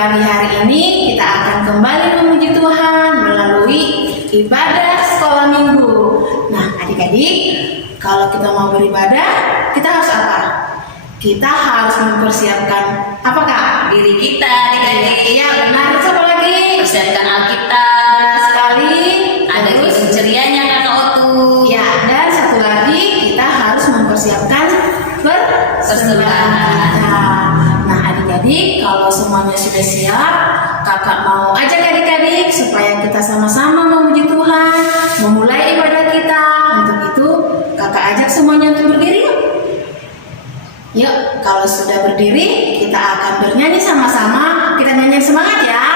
pagi hari ini kita akan kembali memuji Tuhan melalui ibadah sekolah minggu. Nah, adik-adik, kalau kita mau beribadah, kita harus apa? Kita harus mempersiapkan apa, Kak? Diri kita, adik-adik. Iya, benar. Terus apa lagi? Persiapkan Alkitab. Benar sekali. Ada Terus, hidup cerianya Kakak Otu. ya, dan satu lagi kita harus mempersiapkan persembahan. Nah, adik-adik, kalau semuanya sudah siap, kakak mau ajak adik-adik supaya kita sama-sama memuji Tuhan, memulai ibadah kita. Untuk itu, kakak ajak semuanya untuk berdiri. Yuk, kalau sudah berdiri, kita akan bernyanyi sama-sama. Kita nyanyi semangat ya.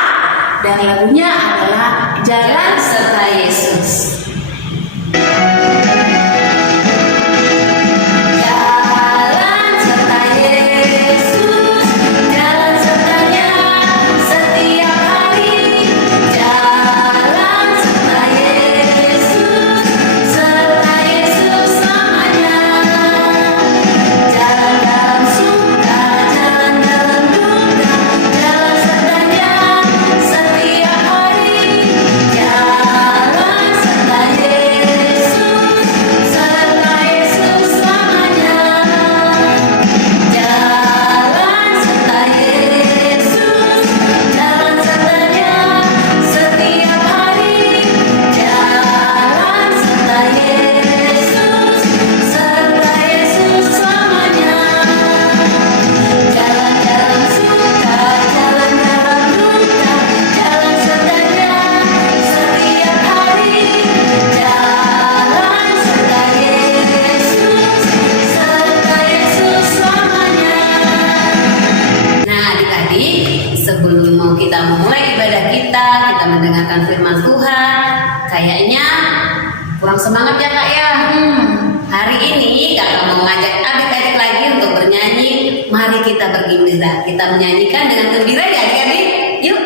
Dan lagunya adalah Jalan Serta Yesus. Sebelum kita memulai ibadah kita mendengarkan firman Tuhan. Kayaknya kurang semangat ya Kak ya. Hari ini Kakak mau ngajak adik-adik lagi untuk bernyanyi. Mari kita bergembira. Kita menyanyikan dengan gembira ya adik-adik. Yuk.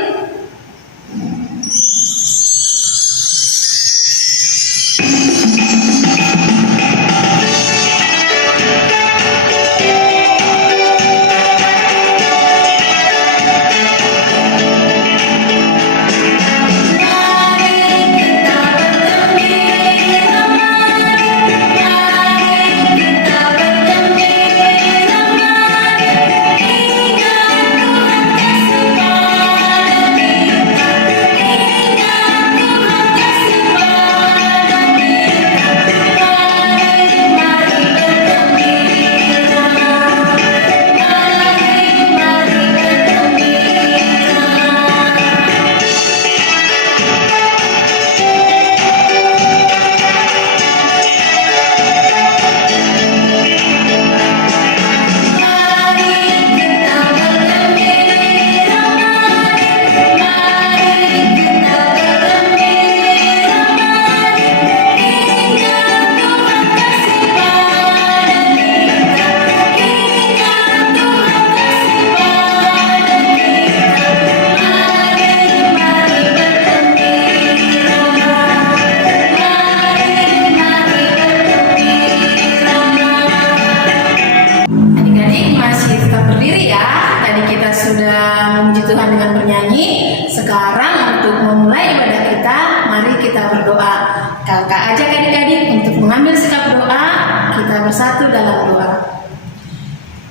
Tuhan dengan bernyanyi. Sekarang untuk memulai ibadah kita, mari kita berdoa. Kakak ajak adik-adik untuk mengambil sikap doa. Kita bersatu dalam doa.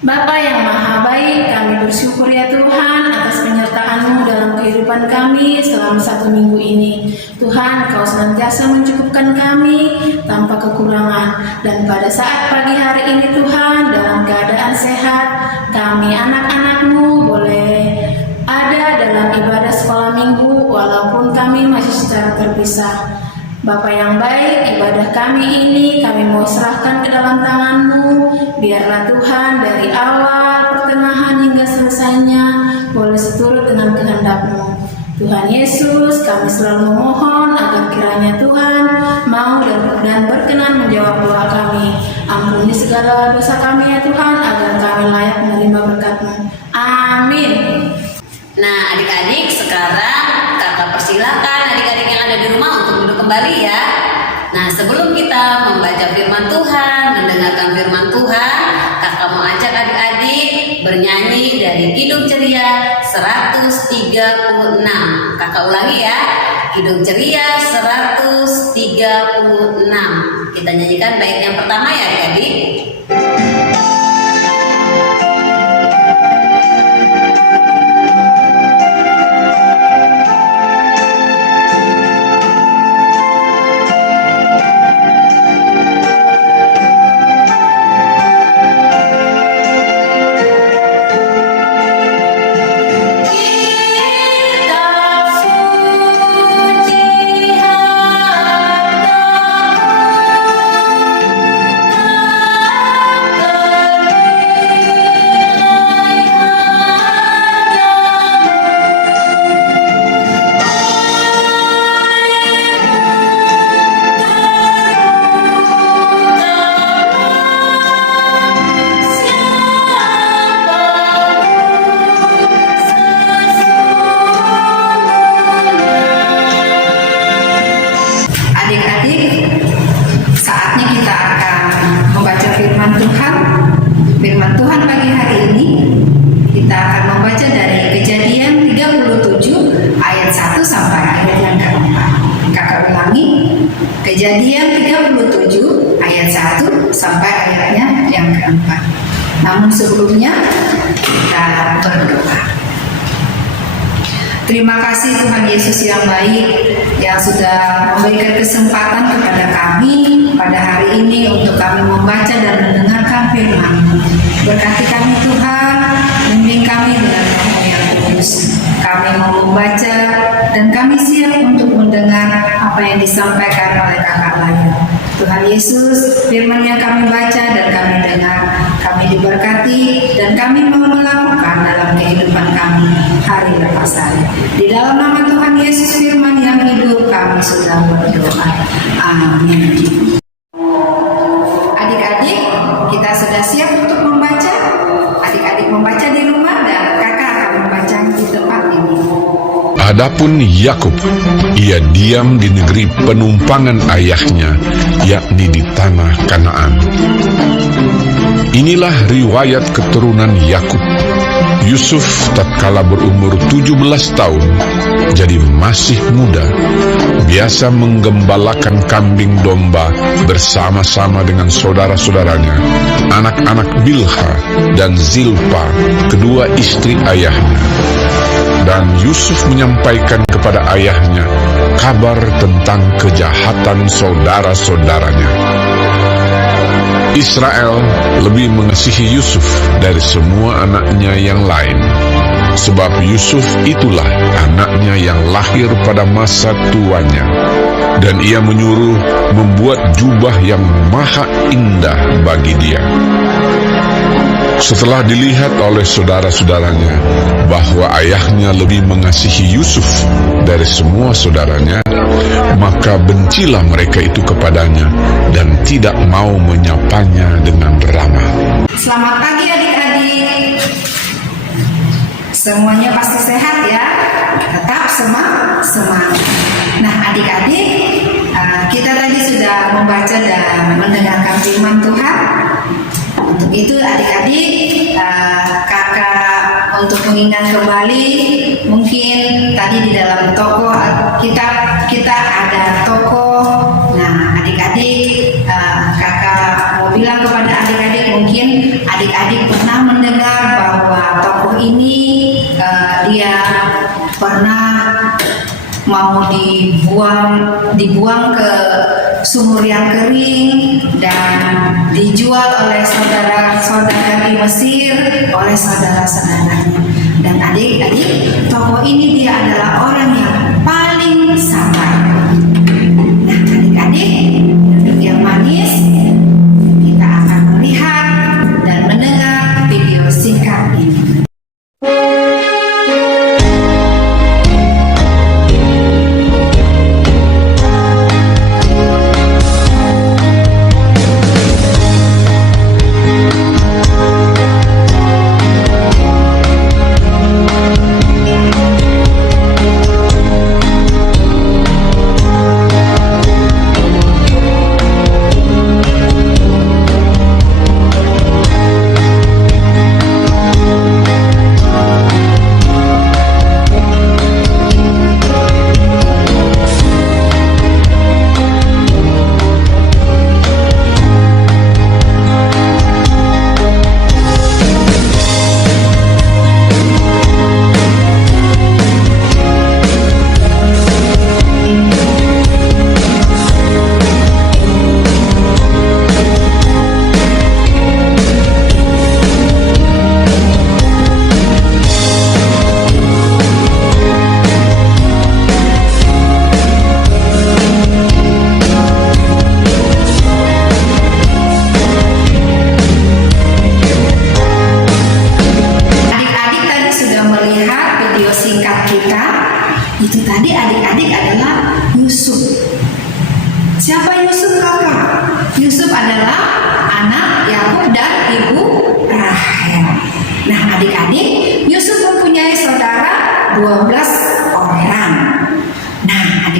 Bapa yang maha baik, kami bersyukur ya Tuhan atas penyertaan-Mu dalam kehidupan kami selama 1 minggu ini. Tuhan, Kau senantiasa mencukupkan kami tanpa kekurangan. Dan pada saat pagi hari ini Tuhan, dalam keadaan sehat, kami anak-anak-Mu boleh ada dalam ibadah sekolah minggu walaupun kami masih secara terpisah. Bapa yang baik, ibadah kami ini kami mau serahkan ke dalam tangan-Mu. Biarlah Tuhan dari awal, pertengahan hingga selesainya boleh seturut dengan kehendak-Mu. Tuhan Yesus, kami selalu memohon agar kiranya Tuhan mau dan berkenan menjawab doa kami. Ampuni segala dosa kami ya Tuhan, agar kami layak menerima berkat-Mu. Amin. Nah adik-adik, sekarang kakak persilakan adik-adik yang ada di rumah untuk duduk kembali ya. Nah sebelum kita membaca firman Tuhan, mendengarkan firman Tuhan, kakak mau ajak adik-adik bernyanyi dari Kidung Ceria 136. Kakak ulangi ya, Kidung Ceria 136. Kita nyanyikan bait yang pertama ya adik-adik. Firman Tuhan pagi hari ini kita akan membaca dari Kejadian 37 ayat 1 sampai ayat yang keempat. Kakak ulangi, Kejadian 37 ayat 1 sampai ayatnya yang keempat. Namun sebelumnya kita berdoa. Terima kasih Tuhan Yesus yang baik, yang sudah memberikan kesempatan kepada kami pada hari ini untuk kami membaca dan mendengarkan firman-Mu. Berkati kami Tuhan, bimbing kami dengan Roh-Mu yang kudus. Kami mau membaca dan kami siap untuk mendengar apa yang disampaikan oleh kakak layar. Tuhan Yesus, firman yang kami baca dan kami dengar, kami diberkati dan kami mau melakukan dalam kehidupan kami hari lepas hari. Di dalam nama Tuhan Yesus firman yang hidup kami sudah berdoa. Amin. Adik-adik, kita sudah siap untuk membaca. Adik-adik membaca di rumah dan kakak akan membaca di tempat ini. Adapun Yakub, ia diam di negeri penumpangan ayahnya, yakni di tanah Kanaan. Inilah riwayat keturunan Yakub. Yusuf tatkala berumur 17 tahun, jadi masih muda, biasa menggembalakan kambing domba bersama-sama dengan saudara-saudaranya, anak-anak Bilha dan Zilpa, kedua istri ayahnya. Dan Yusuf menyampaikan kepada ayahnya kabar tentang kejahatan saudara-saudaranya. Israel lebih mengasihi Yusuf dari semua anaknya yang lain, sebab Yusuf itulah anaknya yang lahir pada masa tuanya. Dan ia menyuruh membuat jubah yang maha indah bagi dia. Setelah dilihat oleh saudara-saudaranya bahwa ayahnya lebih mengasihi Yusuf dari semua saudaranya, maka bencilah mereka itu kepadanya dan tidak mau menyapanya dengan ramah. Selamat pagi adik-adik. Semuanya pasti sehat ya. Tetap semangat. Nah adik-adik, kita tadi sudah membaca dan mendengarkan firman Tuhan. Untuk itu adik-adik, kakak untuk mengingat kembali, mungkin tadi di dalam toko kita ada toko. Nah adik-adik, kakak mau bilang kepada adik-adik, mungkin adik-adik pernah mendengar bahwa toko ini dia pernah mau dibuang ke sumur yang kering dan dijual oleh saudara-saudara di Mesir, oleh saudara-saudaranya. Dan adik-adik, toko ini dia adalah orang yang paling sabar. Nah adik-adik, duduk yang manis, kita akan melihat dan mendengar video singkat ini.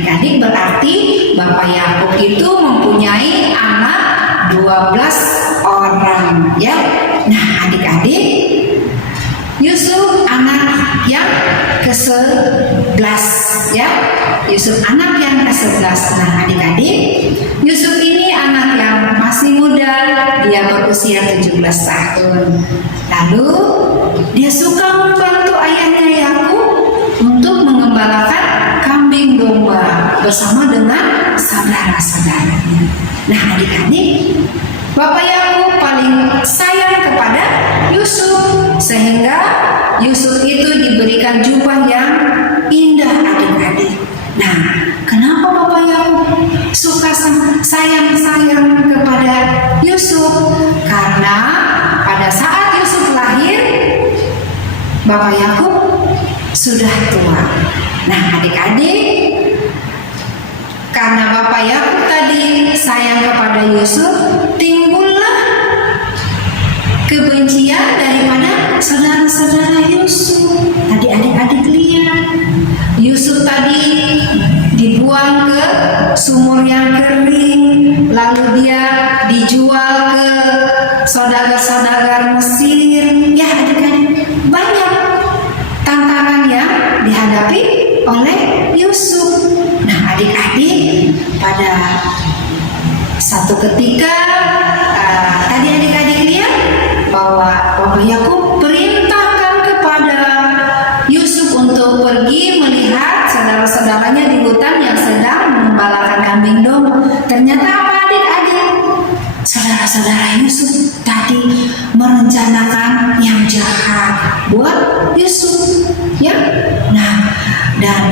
adik-adik berarti Bapak Yakub itu mempunyai anak 12 orang ya. Nah adik-adik, Yusuf anak yang ke-11 ya. Yusuf anak yang ke-11. Nah adik-adik, Yusuf ini anak yang masih muda, dia berusia 17 tahun. Lalu dia suka membantu ayahnya Yakub untuk mengembalakan kambing domba bersama dengan saudara-saudaranya. Nah adik-adik, Bapak Yakub paling sayang kepada Yusuf, sehingga Yusuf itu diberikan jubah yang indah adik-adik. Nah, kenapa Bapak Yakub suka sayang kepada Yusuf? Karena pada saat Yusuf lahir, Bapak Yakub sudah tua. Nah, adik-adik, karena Bapak Yakub tadi sayang kepada Yusuf, timbullah kebencian daripada saudara-saudara Yusuf. Tadi adik-adik lihat, Yusuf tadi dibuang ke sumur yang kering, lalu dia dijual ke saudagar-saudagar Mesir. Ya adik-adik, banyak tantangan yang dihadapi oleh Yusuf. Nah adik-adik, pada satu ketika tadi adik-adik lihat bahwa Bapak Yakub perintahkan kepada Yusuf untuk pergi melihat saudara-saudaranya di hutan yang sedang mengembalakan kambing domba. Ternyata apa adik-adik? Saudara-saudara Yusuf tadi merencanakan yang jahat buat Yusuf, ya. Nah, dan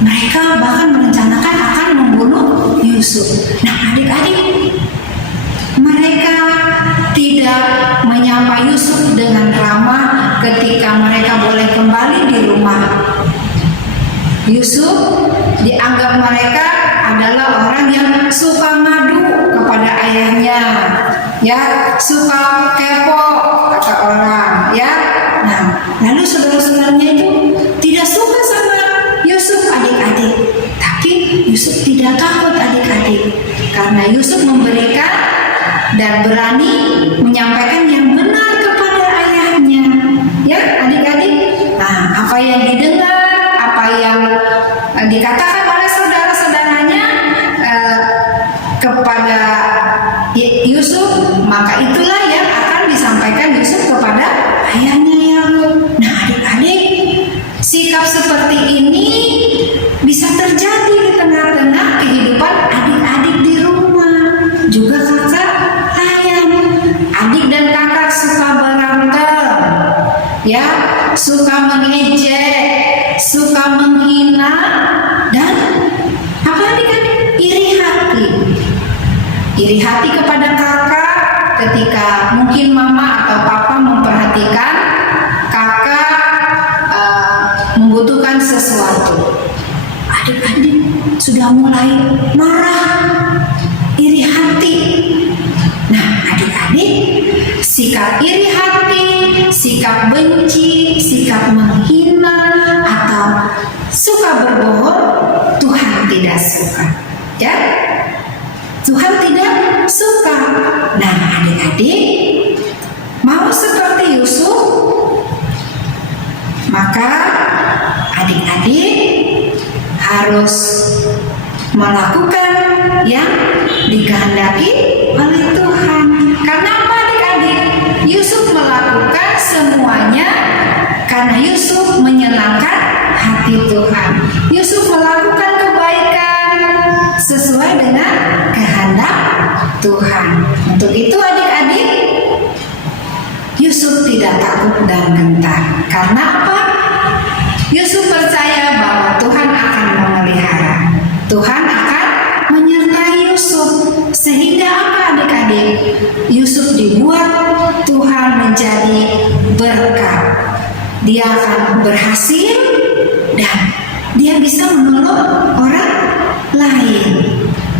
mereka bahkan merencanakan akan membunuh Yusuf. Nah, adik-adik, mereka tidak menyapa Yusuf dengan ramah ketika mereka boleh kembali di rumah. Yusuf dianggap mereka adalah orang yang suka ngadu kepada ayahnya, ya, suka kepo kata orang, ya. Nah, lalu saudara-saudaranya itu tidak suka sama Yusuf adik-adik, tapi Yusuf tidak takut adik-adik, karena Yusuf memberikan dan berani menyampaikan yang benar kepada ayahnya, ya adik-adik. Nah, apa yang didengar, apa yang dikatakan oleh saudara-saudaranya kepada Yusuf, maka itulah yang akan disampaikan Yusuf kepada ayahnya Yakub. Nah adik-adik, sikap seperti ini bisa terjadi di tengah-tengah kehidupan adik-adik di rumah, juga kakak ayah. Adik dan kakak suka berantem, ya, suka mengejek, suka menghina, dan apa adik-adik? Iri hati kepada kakak ketika mungkin mama atau papa memperhatikan kakak membutuhkan sesuatu. Adik-adik sudah mulai marah, iri hati. Nah adik-adik, sikap iri hati, sikap benci, sikap menghina, atau suka berbohong, Tuhan tidak suka, ya. Tuhan tidak suka. Nah adik-adik, mau seperti Yusuf, maka adik-adik harus melakukan yang dikehendaki oleh Tuhan. Karena apa adik-adik? Yusuf melakukan semuanya karena Yusuf menyenangkan hati Tuhan. Yusuf melakukan kebaikan sesuai dengan kehendak Tuhan. Untuk itu adik-adik, Yusuf tidak takut dan gentar. Karena apa? Yusuf percaya bahwa Tuhan akan memelihara, Tuhan akan menyertai Yusuf. Sehingga apa adik-adik? Yusuf dibuat Tuhan menjadi berkat. Dia akan berhasil dan dia bisa menolong orang lain.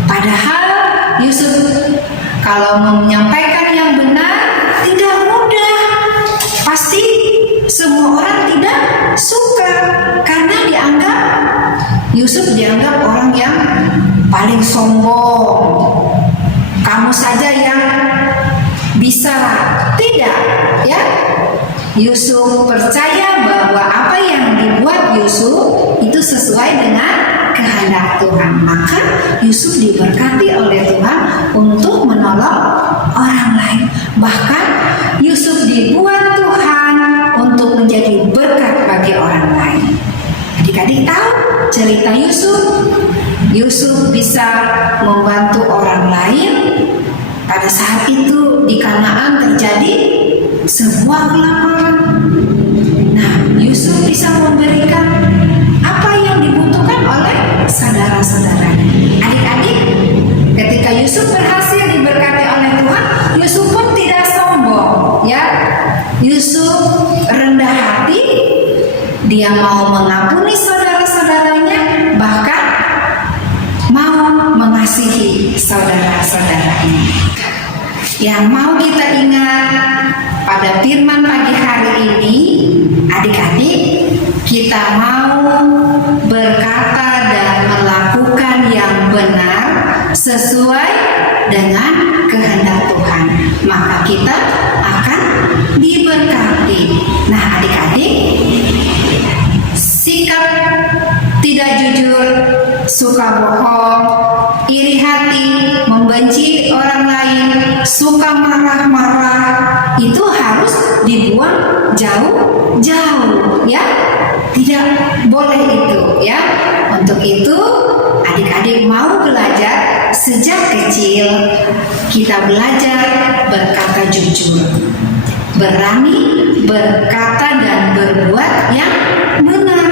Padahal Yusuf kalau menyampaikan yang benar tidak mudah. Pasti semua orang tidak suka karena Yusuf dianggap orang yang paling sombong, kamu saja yang bisa. Tidak, ya. Yusuf percaya bahwa apa yang dibuat Yusuf itu sesuai dengan kehendak Tuhan. Maka Yusuf diberkati oleh Tuhan untuk menolong orang lain. Bahkan Yusuf dibuat Tuhan untuk menjadi berkat bagi orang lain. Adik-adik tahu cerita Yusuf? Yusuf bisa membantu orang lain. Pada saat itu di Kanaan terjadi sebuah kelaparan. Nah, Yusuf bisa memberikan apa yang dibutuhkan oleh saudara-saudaranya. Adik-adik, ketika Yusuf berhasil diberkati oleh Tuhan, Yusuf pun tidak sombong, ya. Yusuf rendah hati, dia mau mengampuni saudara-saudaranya, bahkan mau mengasihi saudara-saudaranya. Yang mau kita ingat pada firman pagi hari ini, adik-adik, kita mau berkata dan melakukan yang benar sesuai dengan kehendak Tuhan, maka kita akan diberkati. Nah, adik-adik, sikap tidak jujur, suka bohong, iri hati, membenci orang lain, suka marah-marah, itu harus dibuang jauh-jauh, ya. Tidak boleh itu, ya. Untuk itu adik-adik mau belajar sejak kecil, kita belajar berkata jujur, berani berkata dan berbuat yang benar,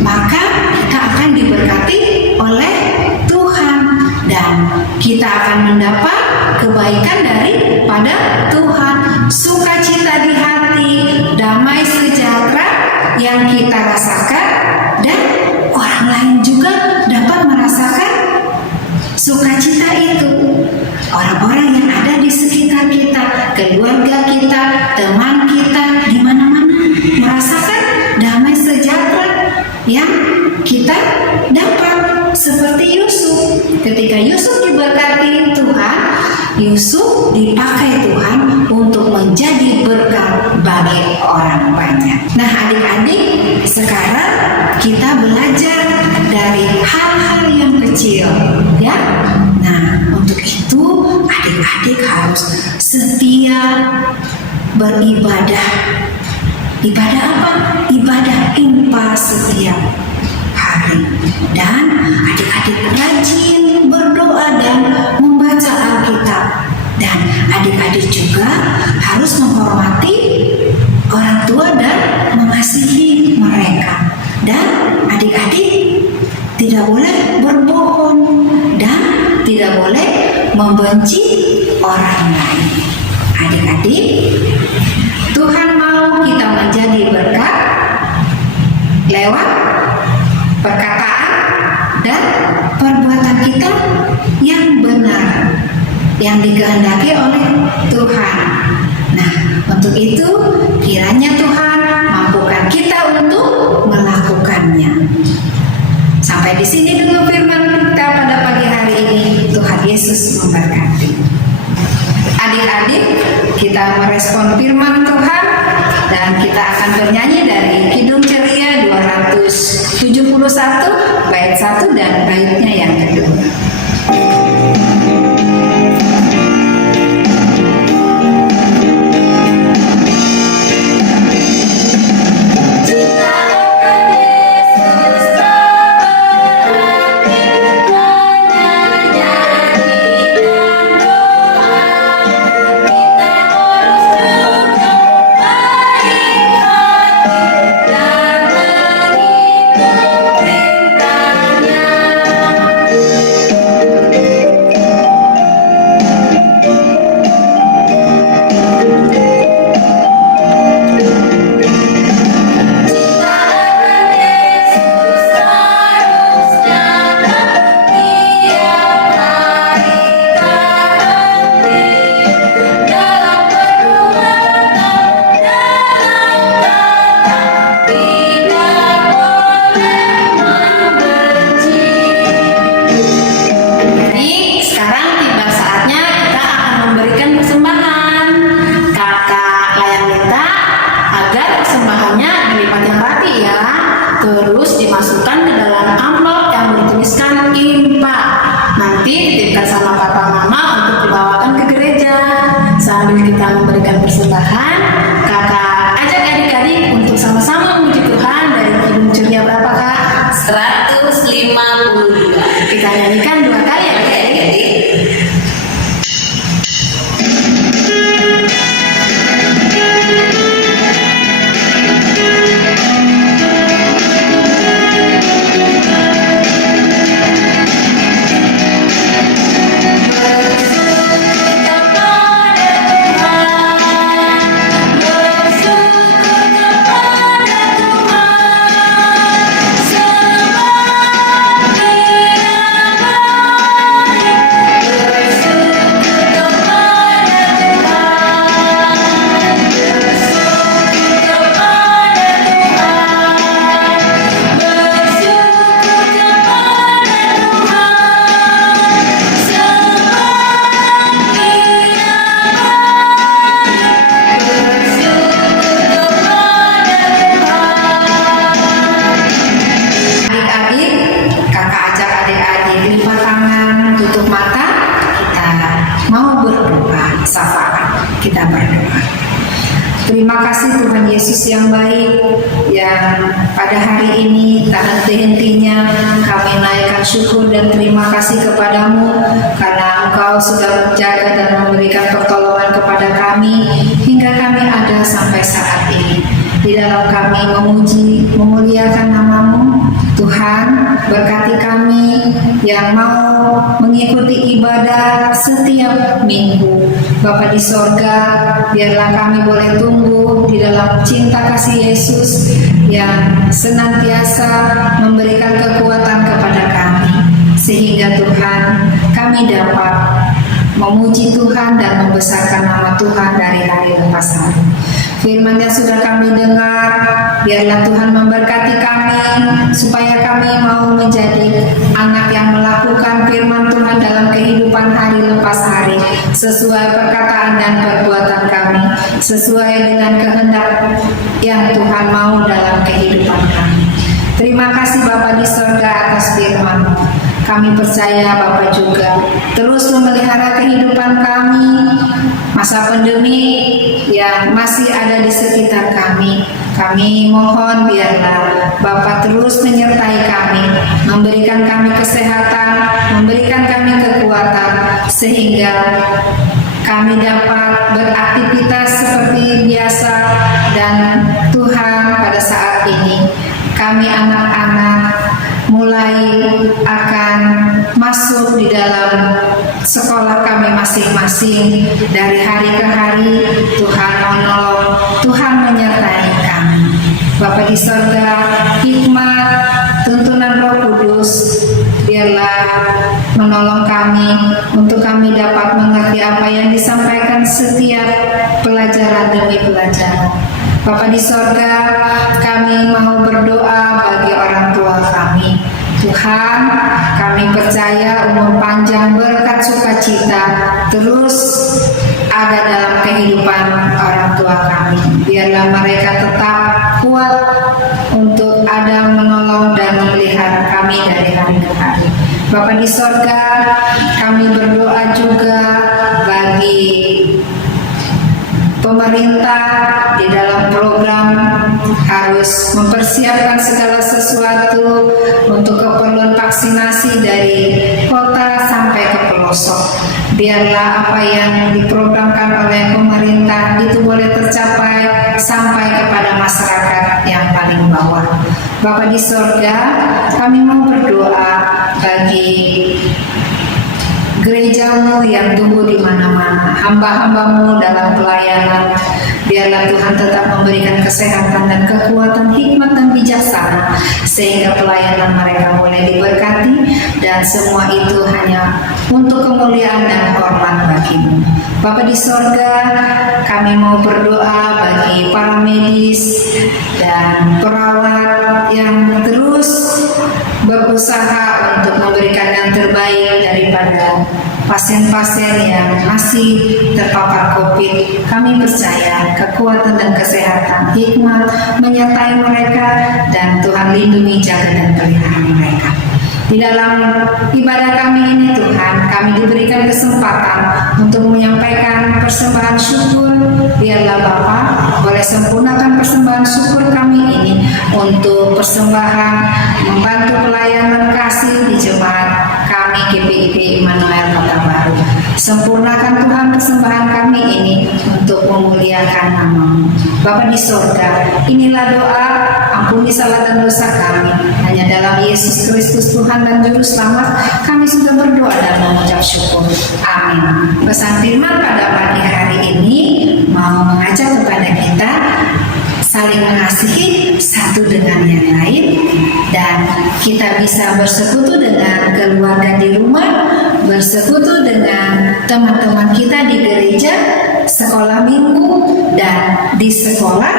maka kita akan diberkati oleh Tuhan dan kita akan mendapat kebaikan daripada Tuhan, sukacita di hati, damai sejahtera yang kita rasakan, dan orang lain juga dapat merasakan sukacita itu. Orang-orang yang ada di sekitar kita, keluarga kita, teman kita, di mana-mana merasakan damai sejahtera yang kita dapat. Seperti Yusuf, ketika Yusuf diberkati Tuhan, Yusuf dipakai Tuhan untuk menjadi berkat bagi orang banyak. Nah, adik-adik, sekarang kita belajar dari hal-hal yang kecil, ya. Nah, untuk itu adik-adik harus setia beribadah. Ibadah apa? Ibadah impas setiap hari. Dan adik-adik rajin berdoa dan membaca Alkitab. Dan adik-adik juga harus menghormati orang tua dan mengasihi mereka. Dan adik-adik tidak boleh berbohong dan tidak boleh membenci orang lain. Adik-adik, Tuhan mau kita menjadi berkat lewat perkataan dan perbuatan kita yang benar, yang dikehendaki oleh Tuhan. Nah, untuk itu kiranya Tuhan mampukan kita untuk melakukannya. Sampai di sini dulu firman kita pada pagi hari ini. Tuhan Yesus memberkati. Adik-adik, kita merespon firman Tuhan dan kita akan bernyanyi dari Kidung Ceria 271 bait 1 dan baitnya yang kedua. terus dimasukkan ke dalam amplop yang bertuliskan infak. Nanti titipkan sama papa mama untuk dibawakan ke gereja. Sambil kita memberikan persembahan, kakak ajak adik-adik untuk sama-sama memuji Tuhan dari kidung ceria berapa kak? 152. Kita nyanyikan 2 kali ya adik-adik. Terima kasih Tuhan Yesus yang baik, yang pada hari ini tak henti-hentinya kami naikkan syukur dan terima kasih kepadamu karena Engkau sudah menjaga dan memberikan pertolongan kepada kami hingga kami ada sampai saat ini. Di dalam kami memuji, memuliakan namamu, Tuhan, berkati kami yang mau mengikuti ibadah setiap minggu. Bapa di sorga, biarlah kami boleh tumbuh di dalam cinta kasih Yesus yang senantiasa memberikan kekuatan kepada kami. Sehingga Tuhan, kami dapat memuji Tuhan dan membesarkan nama Tuhan dari hari lepas hari. Firman yang sudah kami dengar, biarlah Tuhan memberkati kami supaya kami mau menjadi anak yang melakukan firman Tuhan dalam kehidupan hari lepas hari, sesuai perkataan dan perbuatan kami, sesuai dengan kehendak yang Tuhan mau dalam kehidupan kami. Terima kasih Bapa di surga atas firman. Kami percaya Bapa juga terus memelihara kehidupan kami masa pandemi yang masih ada di sekitar kami. Kami mohon biarlah Bapa terus menyertai kami, memberikan kami kesehatan, memberikan kami kekuatan sehingga kami dapat beraktivitas seperti biasa. Dan Tuhan, pada saat ini kami anak-anak mulai akan masuk di dalam sekolah kami masing-masing. Dari hari ke hari Tuhan menolong, Tuhan menyertai kami. Bapa di surga, hikmat tuntunan Roh Kudus biarlah menolong kami untuk kami dapat mengerti apa yang disampaikan setiap pelajaran demi pelajaran. Bapa di sorga, kami mau berdoa bagi orang tua kami. Tuhan, kami percaya umur panjang, berkat sukacita terus ada dalam kehidupan orang tua kami. Biarlah mereka tetap kuat untuk ada menolong dan memelihara kami dari hari ke hari. Bapa di sorga, kami berdoa juga bagi pemerintah di dalam program harus mempersiapkan segala sesuatu untuk keperluan vaksinasi dari kota sampai ke pelosok. Biarlah apa yang diprogramkan oleh pemerintah itu boleh tercapai sampai kepada masyarakat yang paling bawah. Bapa di surga, kami mau berdoa bagi gerejamu yang tumbuh di mana-mana, hamba-hambamu dalam pelayanan. Biarlah Tuhan tetap memberikan kesehatan dan kekuatan, hikmat dan bijaksana, sehingga pelayanan mereka boleh diberkati, dan semua itu hanya untuk kemuliaan dan hormat bagimu. Bapa di sorga, kami mau berdoa bagi para medis dan perawat yang terus berusaha untuk memberikan yang terbaik daripada pasien-pasien yang masih terpapar COVID. Kami percaya kekuatan dan kesehatan, hikmat menyertai mereka, dan Tuhan lindungi, jaga, dan pelihara mereka. Di dalam ibadah kami ini Tuhan, kami diberikan kesempatan untuk menyampaikan persembahan syukur. Biarlah Bapa boleh sempurnakan persembahan syukur kami ini untuk persembahan membantu pelayanan kasih di jemaat kami GPIP Immanuel Kota Baru. Sempurnakan Tuhan persembahan kami ini untuk memuliakan nama-Mu. Bapa di sorga, inilah doa, ampuni salah dan dosa kami. Hanya dalam Yesus Kristus Tuhan dan Juru Selamat, kami sudah berdoa dan mengucap syukur. Amin. Pesan firman pada pagi hari ini mau mengajak kepada kita saling mengasihi satu dengan yang lain, dan kita bisa bersekutu dengan keluarga di rumah, bersekutu dengan teman-teman kita di gereja, sekolah minggu, dan di sekolah,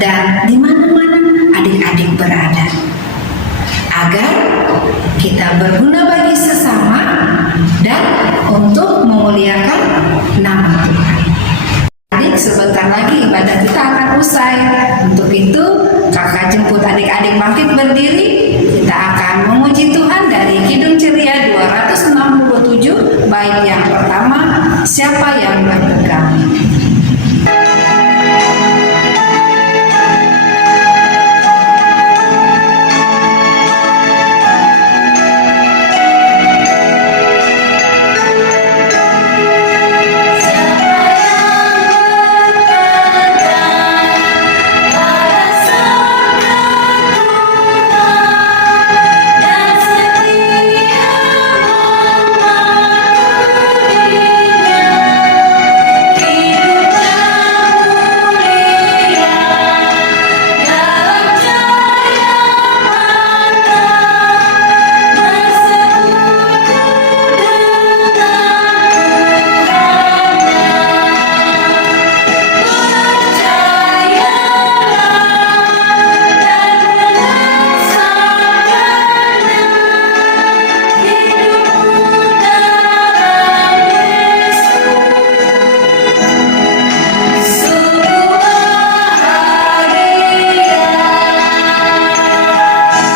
dan di mana-mana adik-adik berada, agar kita berguna bagi sesama dan untuk memuliakan nama Tuhan. Adik, sebentar lagi ibadah kita akan usai. Untuk itu, kakak jemput adik-adik bangkit berdiri. Kita akan memuji Tuhan dari Kidung Ceria 267, bait yang pertama, siapa yang berpegang.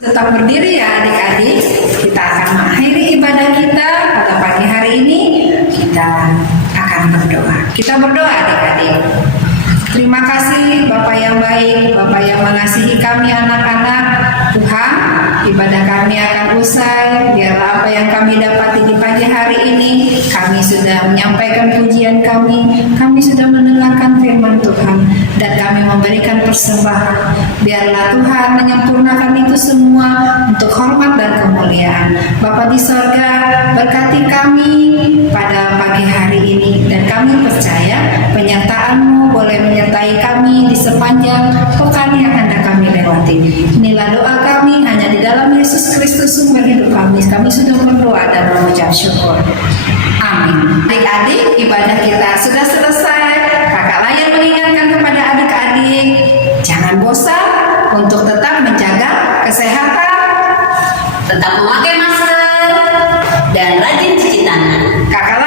Tetap berdiri ya adik-adik. Kita akan mengakhiri ibadah kita pada pagi hari ini. Kita akan berdoa. Kita berdoa adik-adik. Terima kasih Bapak yang baik, Bapak yang mengasihi kami anak-anak. Tuhan, ibadah kami akan usai. Biarlah apa yang kami dapati di pagi hari ini, kami sudah menyampaikan pujian kami sudah mendengarkan firman Tuhan, dan kami memberikan persembahan. Biarlah Tuhan menyempurnakan itu semua untuk hormat dan kemuliaan. Bapa di sorga, berkati kami pada pagi hari ini, dan kami percaya penyertaan-Mu boleh menyertai kami di sepanjang pekan yang hendak kami lewati. Inilah doa kami hanya di dalam Yesus Kristus sumber hidup kami. Kami sudah berdoa dan mengucap syukur. Amin. Adik-adik, ibadah kita sudah selesai. Kakak Layan mengingatkan kepada adik-adik, jangan bosan untuk tetap menjaga kesehatan, tetap memakai masker, dan rajin cuci tangan. Kakak